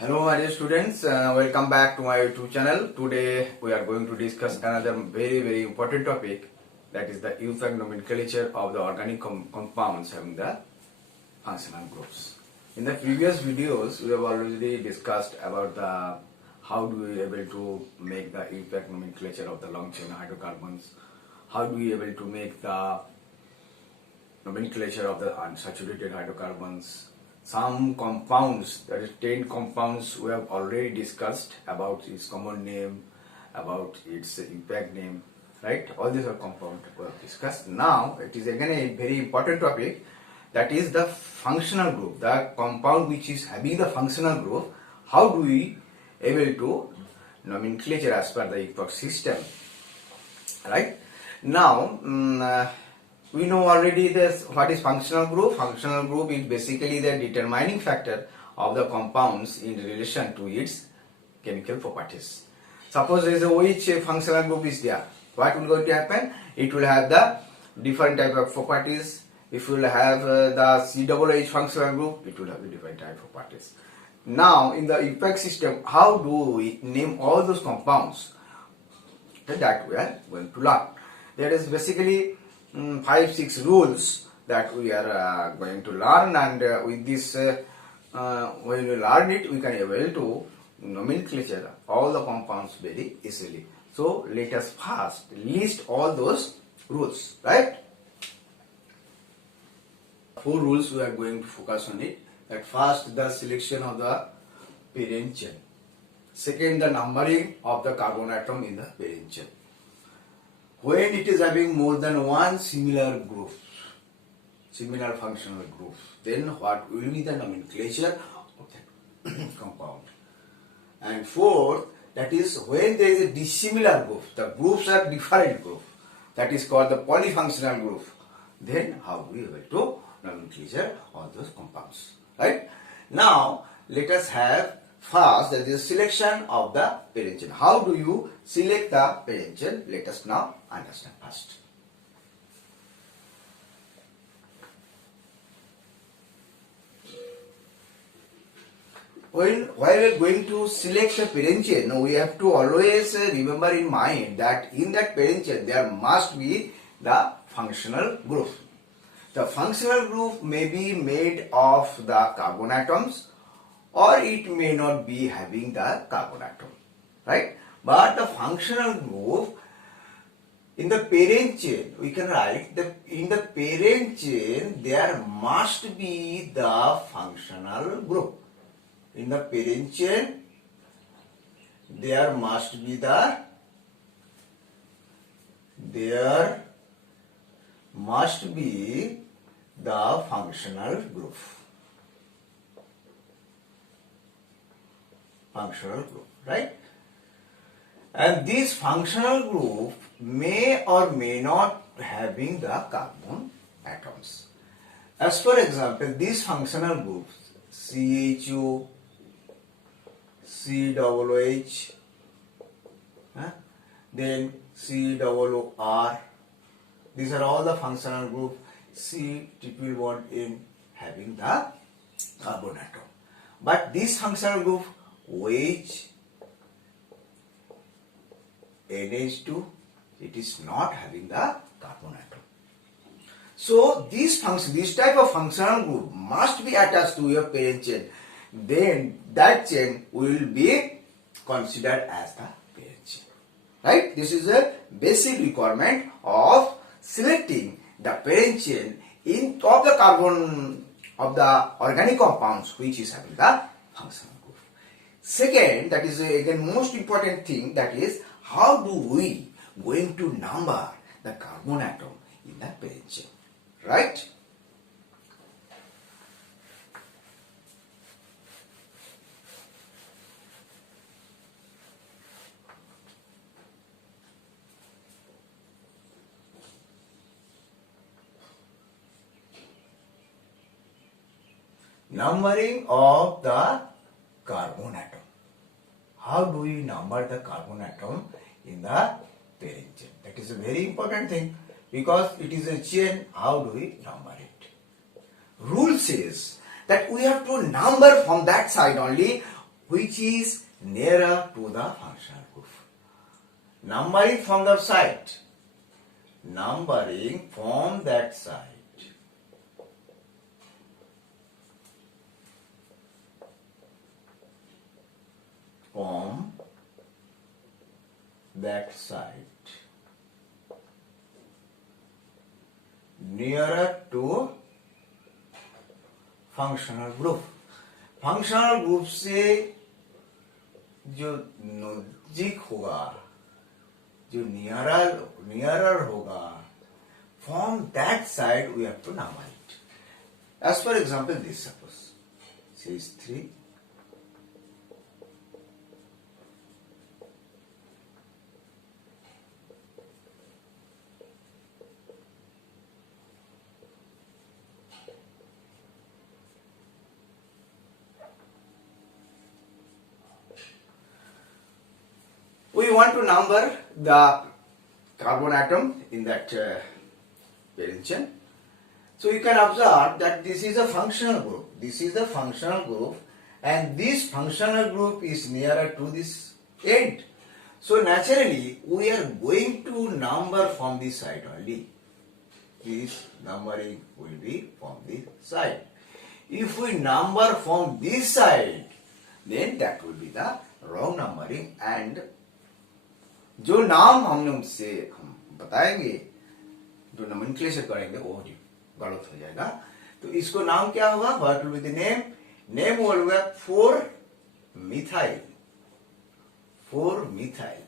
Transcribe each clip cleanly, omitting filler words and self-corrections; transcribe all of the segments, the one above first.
Hello my dear students, welcome back to my YouTube channel. Today we are going to discuss another very important topic, that is the effect nomenclature of the organic compounds having the functional groups. In the previous videos we have already discussed about the how do we able to make the effect nomenclature of the long chain hydrocarbons, how do we able to make the nomenclature of the unsaturated hydrocarbons. Some compounds, that is 10 compounds, we have already discussed about its common name, about its impact name, right? All these are compounds we have discussed. Now it is again a very important topic, that is the functional group, the compound which is having the functional group. How do we able to nomenclature as per the epoch system, right? Now we know already this what is functional group. Functional group is basically the determining factor of the compounds in relation to its chemical properties. Suppose there is a OH functional group is there, what will going to happen? It will have the different type of properties. If you will have the COOH functional group, it will have a different type of properties. Now in the impact system, how do we name all those compounds? That we are going to learn. There is basically 5-6 rules that we are going to learn, and with this when we learn it, we can able to nomenclature all the compounds very easily. So let us first list all those rules, right? 4 rules we are going to focus on it. At first, the selection of the parent chain. Second, the numbering of the carbon atom in the parent chain. When it is having more than one similar group, similar functional group, then what will be the nomenclature of that compound? And fourth, that is when there is a dissimilar group, the groups are different group, that is called the polyfunctional group. Then how we able to nomenclature all those compounds, right? Now let us have first that is selection of the parent chain. How do you select the parent chain? Let us now understand first. While we are going to select the parent chain, we have to always remember in mind that in that parent chain there must be the functional group. The functional group may be made of the carbon atoms, or it may not be having the carbon atom, right? But the functional group in the parent chain, we can write that in the parent chain there must be the functional group. In the parent chain there must be the functional group. Functional group, right? And this functional group may or may not having the carbon atoms. As for example, these functional groups CHO, COOH, then COOR, these are all the functional group. C triple bond in having the carbon atom. But this functional group OH, NH2, it is not having the carbon atom. So this type of functional group must be attached to your parent chain. Then that chain will be considered as the parent chain. Right? This is a basic requirement of selecting the parent chain of the carbon of the organic compounds which is having the functional group. Second, that is again most important thing, that is how do we going to number the carbon atom in the parent chain, right? Numbering of the carbon atom. How do we number the carbon atom in the parent chain? That is a very important thing, because it is a chain. How do we number it? Rule says that we have to number from that side only which is nearer to the functional group. Numbering from the side. Numbering from that side. From that side. Nearer to functional group. Functional group से जो नजदीक होगा, जो nearer होगा, from that side we have to number it. As for example, this suppose says 3. We want to number the carbon atom in that position. So you can observe that this is a functional group. This is the functional group, and this functional group is nearer to this end. So naturally, we are going to number from this side only. This numbering will be from this side. If we number from this side, then that will be the wrong numbering, and जो नाम हम बताएंगे, जो nomenclature करेंगे वो गलत हो जाएगा. तो इसको नाम क्या होगा? What will be the name? Name होगा 4-methyl. 4-methyl.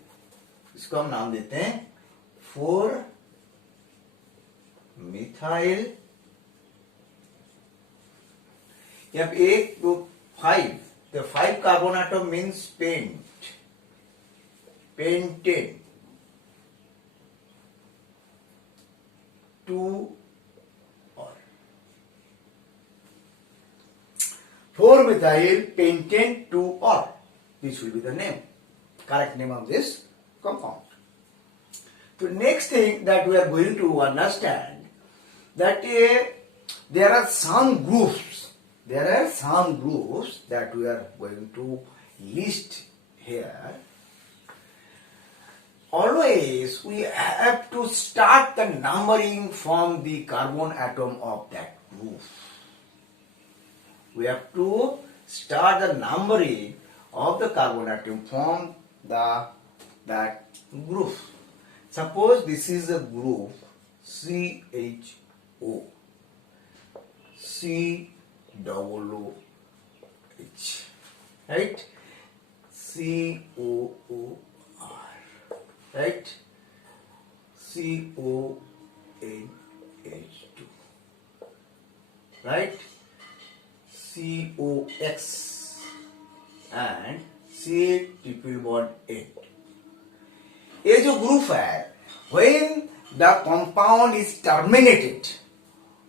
इसको हम नाम देते हैं 4-methyl. यहाँ 1 2 5. The 5 carbon atom means paint. Painted. 2 or 4-methyl pentane 2 or. This will be the name, correct name of this compound. The next thing that we are going to understand that there are some groups. There are some groups that we are going to list here. Always we have to start the numbering from the carbon atom of that group. We have to start the numbering of the carbon atom from that group. Suppose this is a group CHO. COOH. Right? COOR. Right? CONH2. Right? COX and C triple bond 8. ये जो group है, when the compound is terminated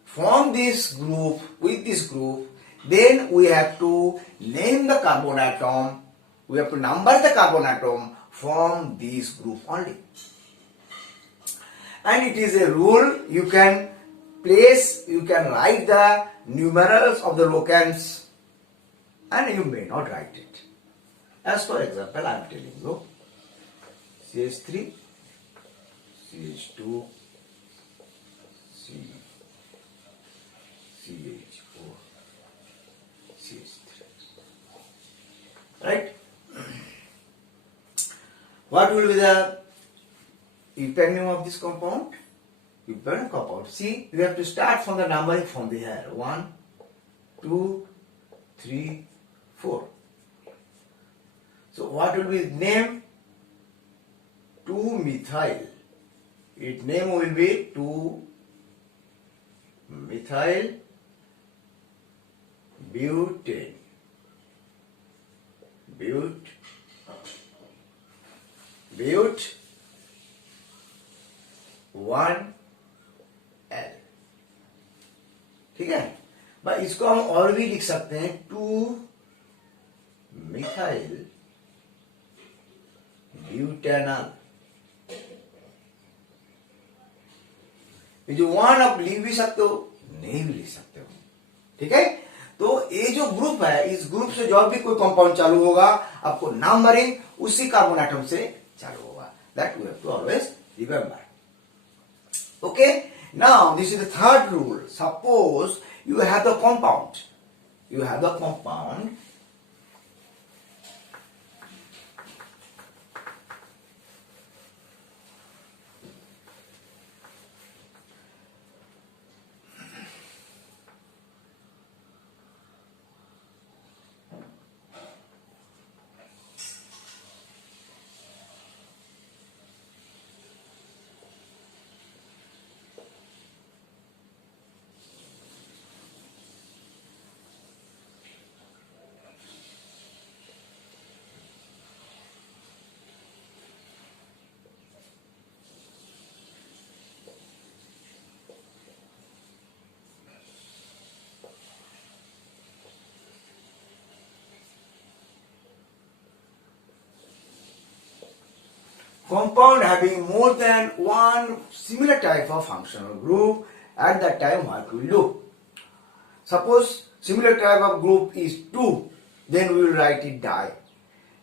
from this group with this group, then we have to name the carbon atom. We have to number the carbon atom from this group only. And it is a rule. You can write the numerals of the locants, and you may not write it. As for example, I am telling you CH3, CH2, CHO, CH3. Right? What will be the impact name of this compound? Impact compound. See, you have to start from the numbering from the here. 1, 2, 3, 4. So what will be name? 2-methyl. Its name will be 2-methyl butane. But 1L. ठीक है? भाई इसको हम और भी लिख सकते हैं 2-methyl butanol. ये जो 1 आप लिख भी सकते हो, नहीं भी लिख सकते हो. ठीक है? तो तो ये जो ग्रुप है, इस ग्रुप से जब भी कोई कंपाउंड चालू होगा आपको नंबरिंग उसी कार्बन एटम से चालू होगा. That we have to always remember. Okay, now this is the third rule. Suppose you have the compound. You have the compound. Compound having more than one similar type of functional group, at that time what we will do? Suppose similar type of group is 2, then we will write it di.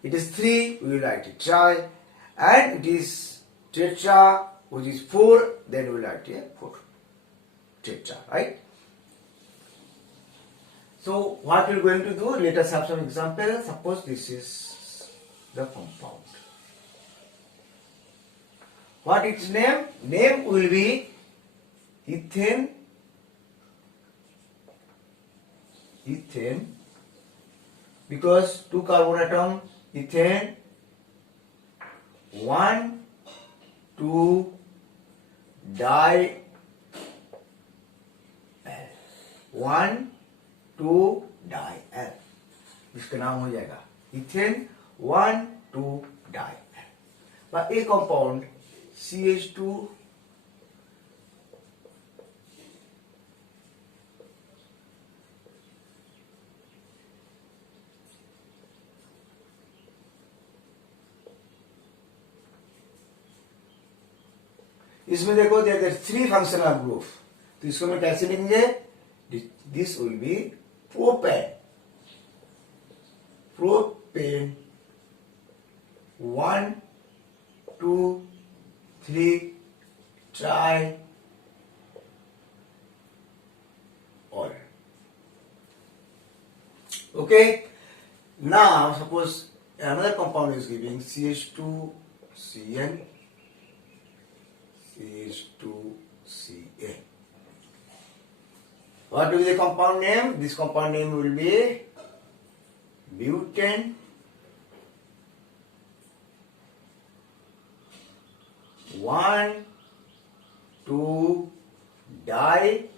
It is 3, we will write it tri. And it is tetra, which is 4, then we will write it 4. Tetra, right? So what we are going to do? Let us have some example. Suppose this is the compound. What its name? Name will be ethane. Ethane, because 2 carbon atom, ethane, 1, 2, di, 1, 2, di, L. इसका नाम हो जाएगा ethane 1, 2, di. पर एक compound CH2 इसमें देखो there are 3 functional group, तो इसको मैं कैसे लिखेंगे? This will be propane. Propane 1, 2, 3 tri all. Okay, now suppose another compound is giving CH2Cn, CH2Cn. What will be the compound name? This compound name will be butane 1, 2 dinitrile.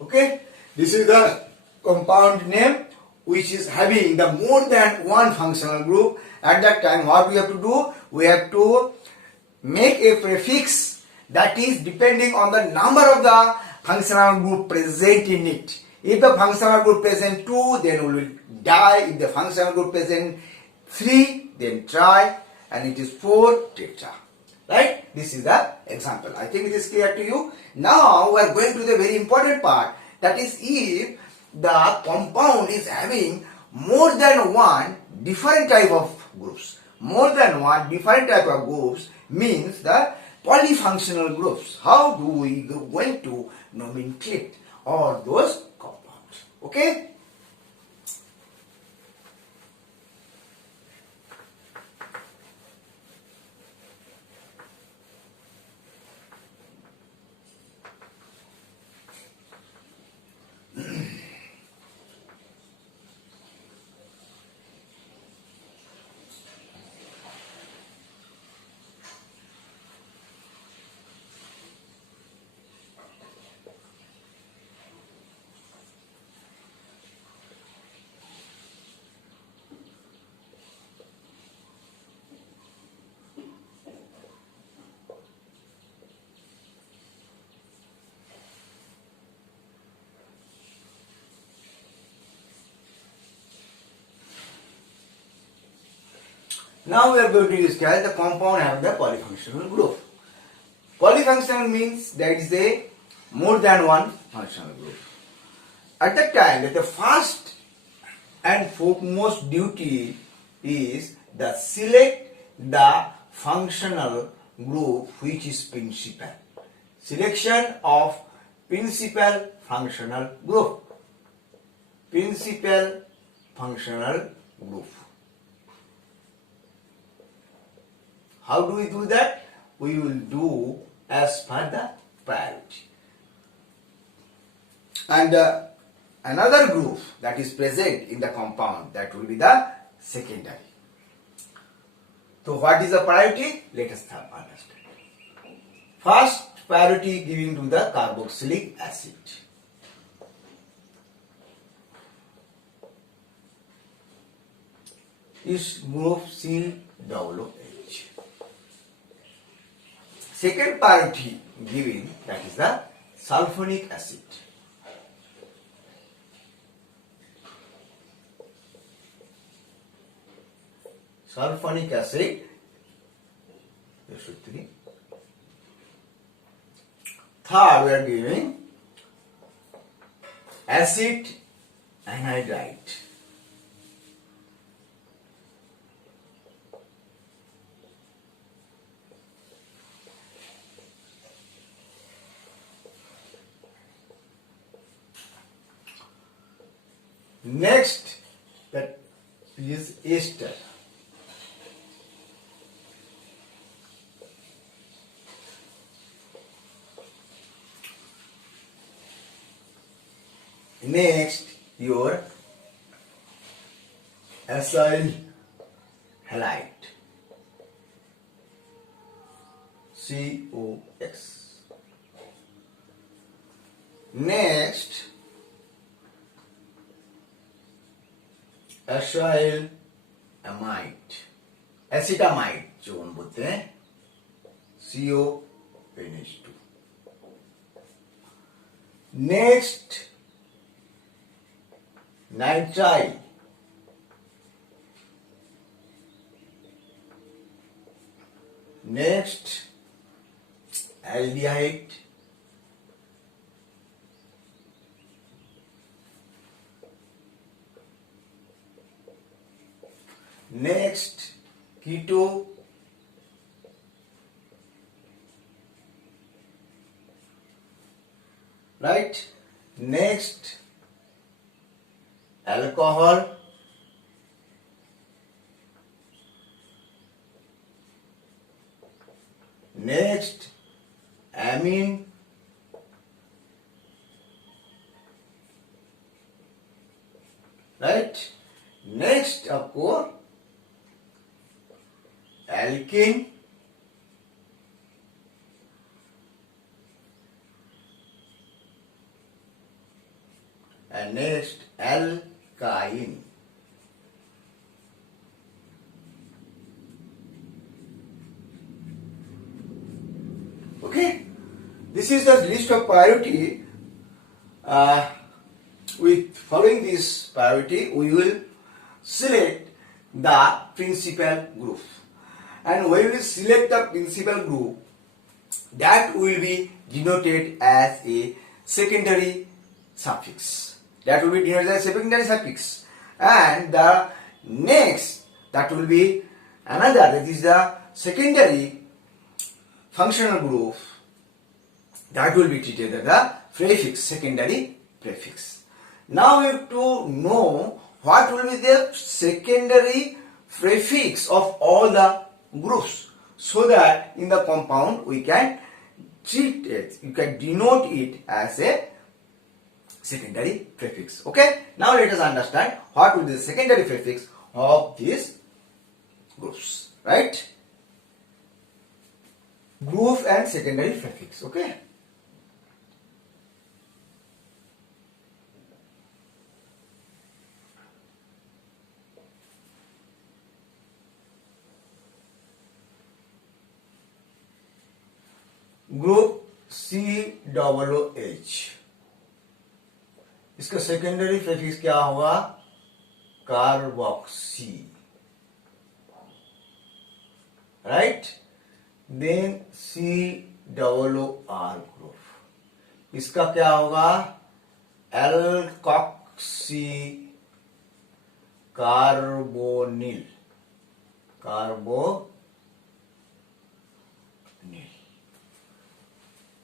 Okay, this is the compound name which is having the more than one functional group. At that time what we have to do? We have to make a prefix that is depending on the number of the functional group present in it. If the functional group present 2, then we will di. If the functional group present 3, then tri, and it is 4, tetra. Right? This is the example. I think it is clear to you. Now we are going to the very important part, that is if the compound is having more than one different type of groups. More than one different type of groups means the polyfunctional groups. How do we going to nomenclate all those compounds? Okay? Now we are going to discuss the compound having the polyfunctional group. Polyfunctional means that is a more than one functional group. At that time, the first and foremost duty is the select the functional group which is principal. Selection of principal functional group. Principal functional group. How do we do that? We will do as per the priority. And another group that is present in the compound, that will be the secondary. So what is the priority? Let us understand. First priority given to the carboxylic acid. Is group COOH. Second priority given, that is the sulfonic acid. Sulfonic acid. Third, we are giving acid anhydride. Next, that is ester. Next, your acyl halide, COX. Next, acyl amide, acetamide जो हम बोलते हैं, CONH2. Next, nitrile, next aldehyde, next keto, right? Next alcohol, next amine, right? Next, of course, alkene, and next alkyne. Okay, this is the list of priority. With following this priority, we will select the principal group, and when we select the principal group, that will be denoted as a secondary suffix. That will be denoted as a secondary suffix, and the next, that will be another, that is the secondary functional group, that will be treated as the prefix, secondary prefix. Now we have to know what will be the secondary prefix of all the groups, so that in the compound we can treat it, you can denote it as a secondary prefix. Okay, now let us understand what will be the secondary prefix of these groups, right? Group and secondary prefix. Okay, group COOH, इसका secondary prefix क्या होगा? Carboxy, right? Then COOR group, इसका क्या होगा, alkoxy carbonyl,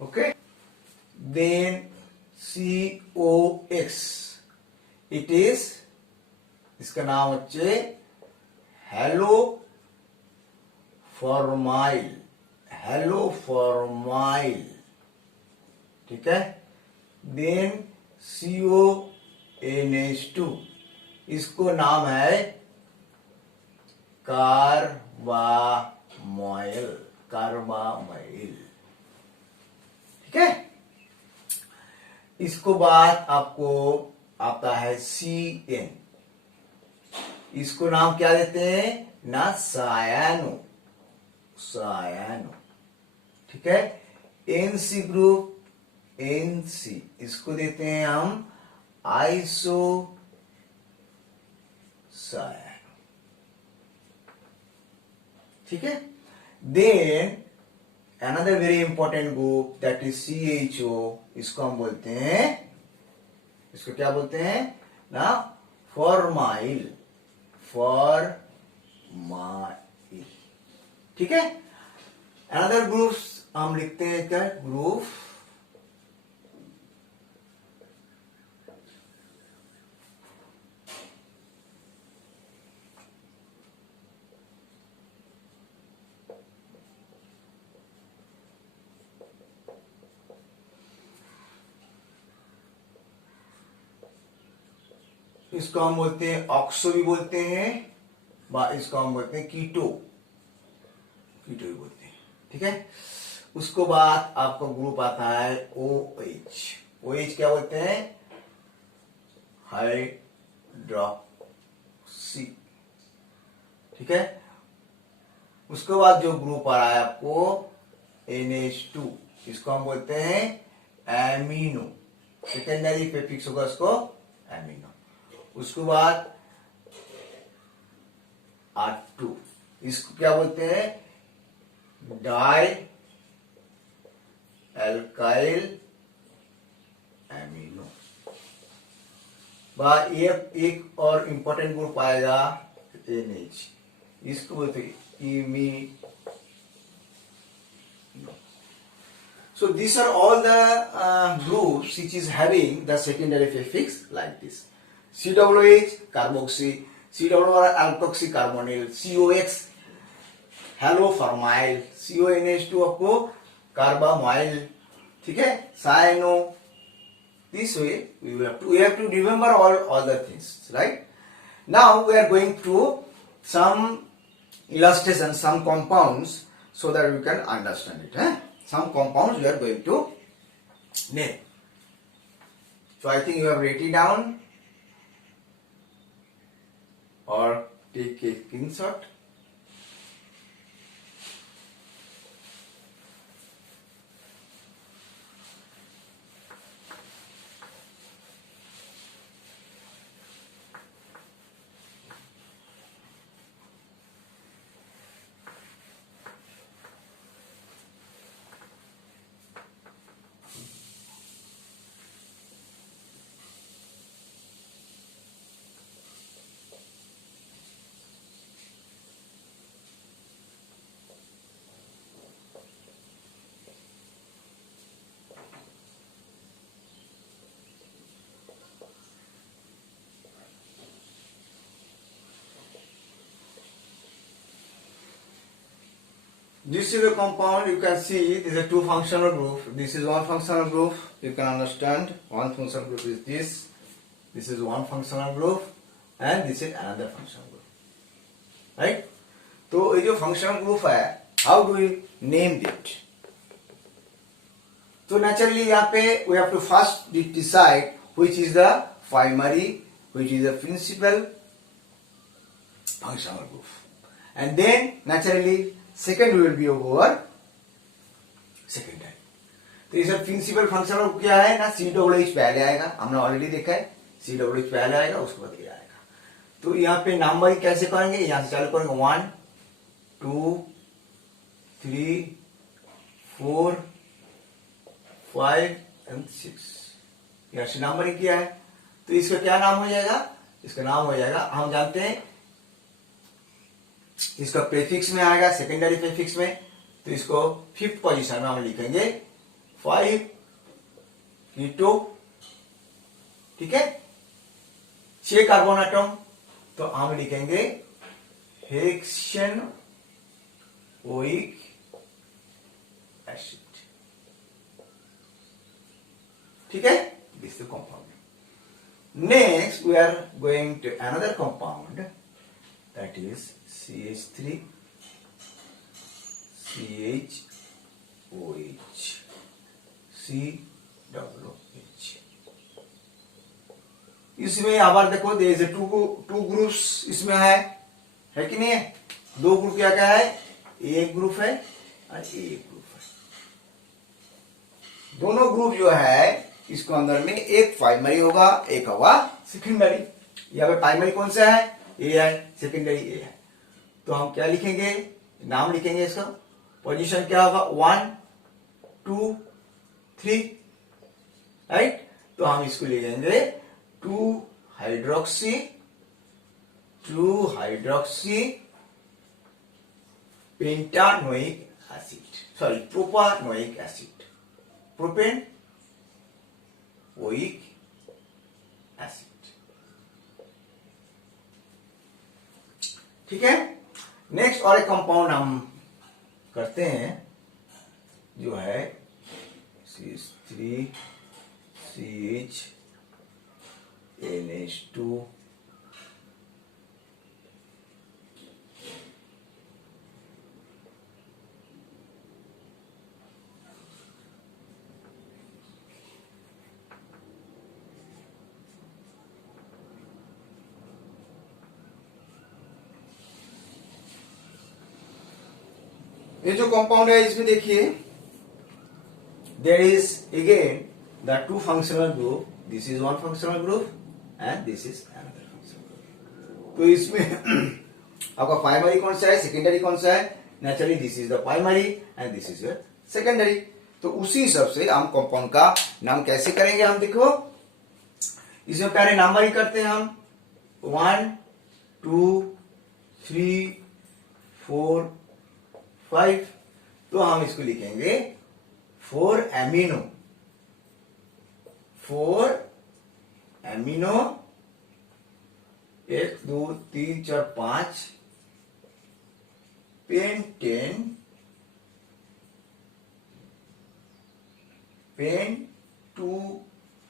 okay. Then COX, it is, इसका नाम হচ্ছে hello formyl, ठीक है। देन CONH2, इसको नाम है कार्बामाइल, ठीक है। इसको बाद आपको आता है CN, इसको नाम क्या देते हैं ना, सायानो, ठीक है। NC ग्रुप, NC, इसको देते हैं हम आइसोसायानो, ठीक है। Then another very important group that is CHO, इसको हम बोलते हैं, इसको क्या बोलते हैं ना, फॉर्माइल, ठीक है। अनदर ग्रुप्स हम लिखते हैं क्या, ग्रुप इसको हम बोलते हैं ऑक्सो भी बोलते हैं, इसको हम बोलते हैं कीटो भी बोलते हैं, ठीक है। उसको बाद आपका ग्रुप आता है OH क्या बोलते हैं, हाइड्रोक्सी, ठीक है। उसके बाद जो ग्रुप आ रहा है आपको NH2, इसको हम बोलते हैं एमिनो, सेकेंडरी प्रीफिक्स होगा उसको एमिनो। उसके बाद R2, इसको क्या बोलते हैं, डाई एल्काइल एमिनो। एक और इंपॉर्टेंट ग्रुप आएगा NH, इसको बोलते हैं imino. So these are all the groups which is having the secondary prefix like this. COOH carboxy, COO alkoxy carbonyl, COX हेलोफॉर्माइल, CONH2 आपको कार्बामाइल, ठीक है, cyano. This way we have to remember all the things, right? Now we are going to some illustration, some compounds, so that we can understand it. Some compounds we are going to name. So I think you have written it down or take a screenshot. This is a compound, you can see this is a two functional group. This is one functional group, you can understand. One functional group is this is one functional group, and this is another functional group. Right? तो ये जो functional group है, how do we name it? तो naturally यहाँ पे we have to first decide which is the primary, which is the principal functional group, and then naturally second will be over secondary. तो इसे principal functional group क्या है ना, COOH पहले आएगा, हमने ऑलरेडी देखा है, COOH पहले आएगा, उसके बाद ये आएगा। तो यहाँ पे नंबरिंग कैसे करेंगे, यहाँ से चालू करेंगे 1 2 3 4 5 एंड 6 यहाँ से नंबरिंग किया है, तो इसका क्या नाम हो जाएगा? इसका नाम हो जाएगा, हम जानते हैं इसका प्रीफिक्स में आएगा, सेकेंडरी प्रीफिक्स में, तो इसको 5th पोजीशन में हम लिखेंगे 5 कीटो, ठीक है। 6 कार्बन एटम, तो हम लिखेंगे हेक्सेन ओइक एसिड, ठीक है। This is compound. Next we are going to another compound, that is CH3 CHOH COOH। इसमें आबार देखो, देयर इज टू ग्रुप्स इसमें है कि नहीं है? 2 ग्रुप क्या क्या है? एक ग्रुप है और एक ग्रुप है। दोनों ग्रुप जो है इसको अंदर में एक प्राइमरी होगा, एक होगा सेकेंडरी। यहाँ पे प्राइमरी कौन सा है? ए है, सेकेंडरी ए है। तो हम क्या लिखेंगे? नाम लिखेंगे इसका, पोजीशन क्या होगा? 1 2 3, राइट। तो हम इसको लिखेंगे 2 hydroxy pentanoic acid, sorry propanoic acid, propane oic acid, ठीक है। नेक्स्ट और एक कंपाउंड हम करते हैं जो है CH3 CHNH2 ये जो कंपाउंड है इसमें देखिए, there is again the 2 functional group, this is 1 functional group and this is another functional group. तो इसमें आपका प्राइमरी कौन सा है, सेकेंडरी कौन सा है? Naturally this is the primary and this is the secondary. तो उसी हिसाब से हम कंपाउंड का नाम कैसे करेंगे? हम देखो, इसमें पहले नंबरिंग करते हैं हम 1 2 3 4 5। तो हम इसको लिखेंगे 4 एमिनो 1 2 3 4 5 पेंटेन पेन 2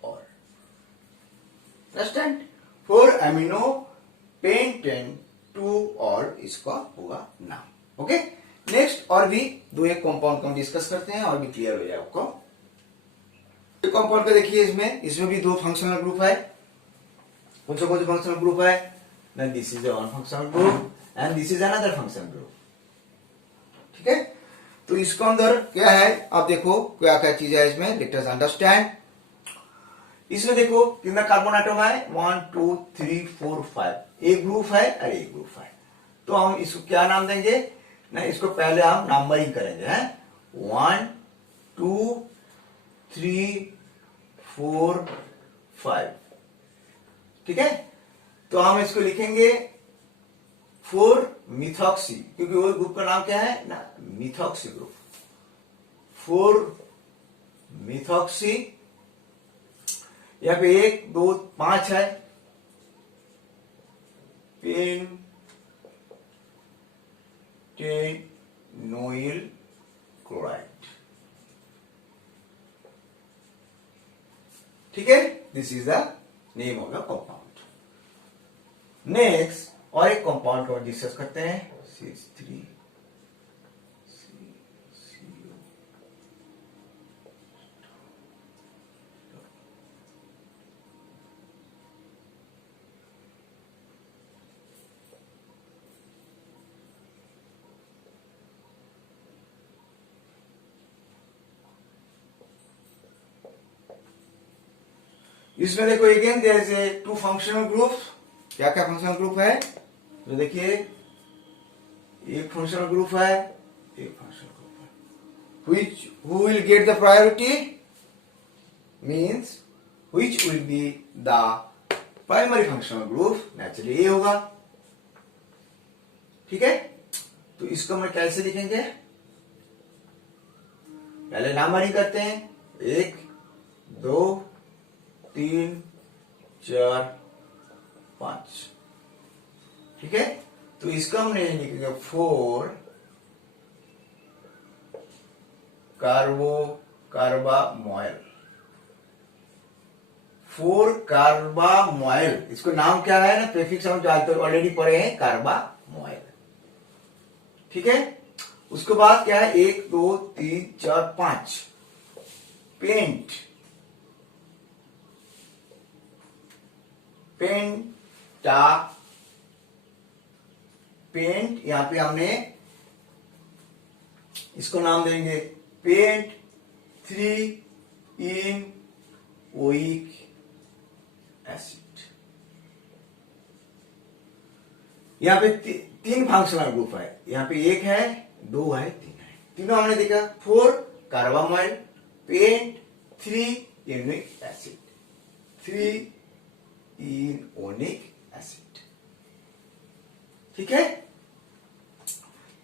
और अंडरस्टैंड, 4 एमिनो पेंटेन 2 और इसका होगा नाम, ओके। नेक्स्ट और भी 2 एक कंपाउंड को हम डिस्कस करते हैं और भी क्लियर हो जाए आपको। कंपाउंड को देखिए, इसमें भी 2 फंक्शनल ग्रुप है। कौन सा फंक्शनल ग्रुप है? Then this is one functional group and this is another functional group, ठीक है। तो इसके अंदर क्या है आप देखो, क्या क्या चीज है इसमें, लेट अस अंडरस्टैंड। इसमें देखो कितना कार्बन एटम है? 1 2 3 4 5, एक ग्रुप है और एक ग्रुप है। तो हम इसको क्या नाम देंगे ना? इसको पहले हम नंबरिंग करेंगे, हैं 1 2 3 4 5, ठीक है। तो हम इसको लिखेंगे 4 मिथॉक्सी, क्योंकि वो ग्रुप का नाम क्या है ना? Methoxy group. 4 मिथॉक्सी, यहाँ पे 1 2 5 है, पेंटेनोइल क्लोराइड, ठीक है। This is the name of the compound. Next और एक कंपाउंड को डिस्कस करते हैं, CH3 इसमें देखो again there is a 2 functional group. क्या क्या फंक्शनल ग्रुप है? तो देखिए एक फंक्शनल ग्रुप है, एक फंक्शनल ग्रुप है। Who will get the priority? means which will be the primary functional group, naturally ये होगा. ठीक है, तो इसको हम कैसे लिखेंगे? पहले नंबरिंग करते हैं. 1 2 3 4 5. ठीक है, तो इसका हमने लिखेंगे 4 कार्बामोइल. 4 कार्बामोइल. इसको नाम क्या है ना, प्रीफिक्स हम ऑलरेडी पढ़े हैं, कार्बामोइल. ठीक है, उसके बाद क्या है? 1 2 3 4 5 पेंट. पेंटा. पेंट यहां पे हमने इसको नाम देंगे पेंट 3 इन ओइक एसिड. यहां पे तीन फंक्शनल ग्रुप है. यहां पे 1 है, 2 है, 3 है. तीनों हमने देखा. 4 कार्बामोइल, पेंट, 3 इनोइक एसिड. 3 इनोइक एसिड. ठीक है,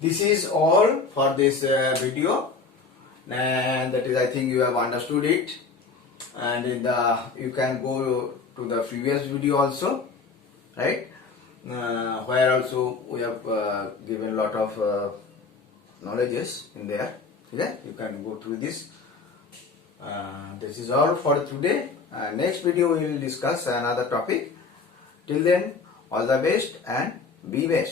this is all for this video, and that is, I think you have understood it, and you can go to the previous video also, right, where also we have given lot of knowledges in there. Okay, you can go through this. This is all for today. Next video we will discuss another topic. Till then, all the best and be best.